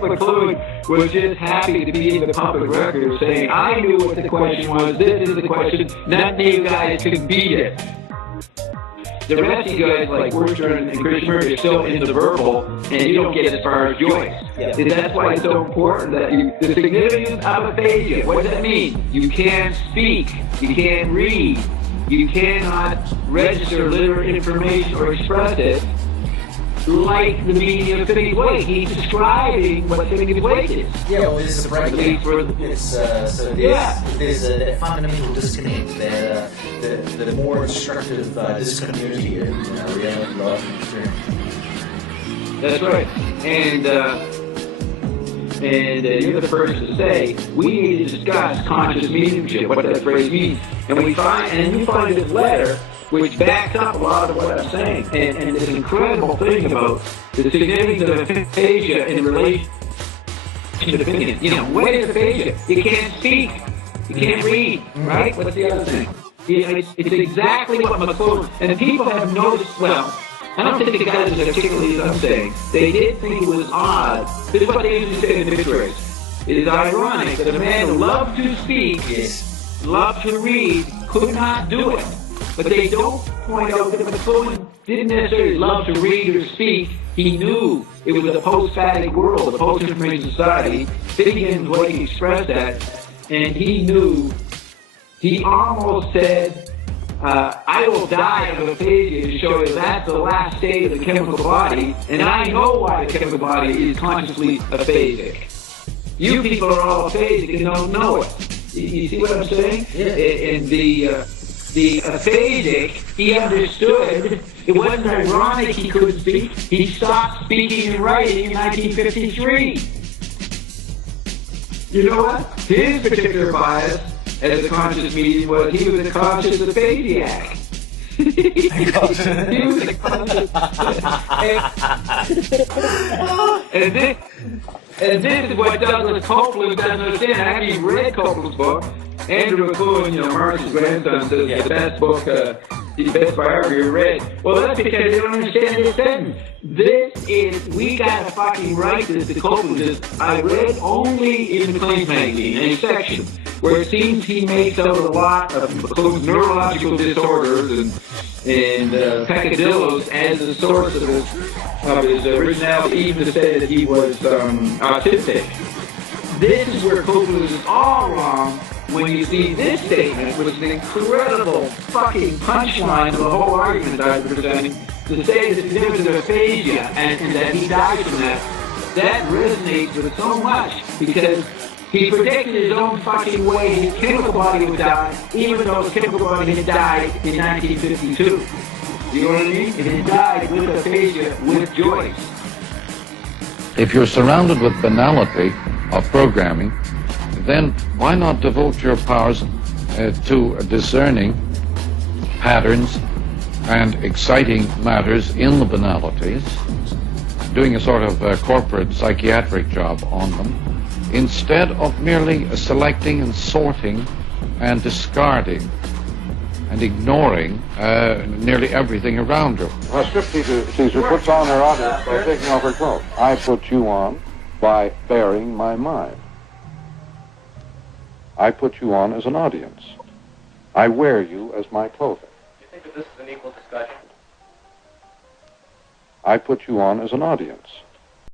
McLuhan was just happy to be in the public record saying, I knew what the question was, this is the question, none of you guys can beat it. The rest of you guys, like Worcester and Christian Murray, are still in the verbal, and you don't get as far as Joyce. Yeah. That's why it's so important that the significance of aphasia, what does that mean? You can't speak, you can't read, you cannot register literary information or express it like the meaning of Finney's Wake. He's describing what Finney's Wake is. Yeah, well, this is a breakdown. There's a fundamental disconnect, the more instructive discontinuity in reality life experience. That's right. And you're the first to say, we need to discuss conscious mediumship, what that phrase means. And you find this letter which backs up a lot of what I'm saying. And this incredible thing about the significance of aphasia in relation to opinion. You know, what is aphasia? You can't speak. You can't read, right? What's the other thing? It's exactly what McLuhan, and people have noticed, well, I don't think the guys as articulately as I'm saying, they did think it was odd. This is what they used to say in the obituaries. It is ironic that a man who loved to speak, loved to read, could not do it. But they don't point out that McLuhan didn't necessarily love to read or speak. He knew it was a post-static world, a post-information society. Finney's Wake expressed that, and he knew. He almost said, I will die of aphasia to show you that's the last state of the chemical body, and I know why the chemical body is consciously aphasic. You people are all aphasic and don't know it. You see what I'm saying? Yeah. And the aphasic, he understood. It wasn't ironic he couldn't speak. He stopped speaking and writing in 1953. You know what? His particular bias as a conscious medium was he was a conscious aphasiac. He was a conscious and this is what Douglas Copeland doesn't understand. I haven't even read Copeland's book. Andrew McLuhan, Marsh's grandson, says the best book, the best biography you read. Well, that's because they don't understand this sentence. We gotta fucking write this to Copeland. I read only in McLean's magazine, in a section, where it seems he makes out a lot of McLuhan's neurological disorders and peccadillos as the source of his originality, even to say that he was autistic. This is where Copeland is all wrong. When you see this statement, which is an incredible fucking punchline of the whole argument I was presenting, to say that there was an aphasia and that he died from that resonates with it so much because he predicted his own fucking way his chemical body would die, even though his chemical body had died in 1952. You know what I mean? It had died with aphasia, with Joyce. If you're surrounded with banality of programming, then why not devote your powers to discerning patterns and exciting matters in the banalities, doing a sort of corporate psychiatric job on them, instead of merely selecting and sorting and discarding and ignoring nearly everything around you. A stripteaser puts on her audience by taking off her clothes. I put you on by bearing my mind. I put you on as an audience. I wear you as my clothing. Do you think that this is an equal discussion? I put you on as an audience.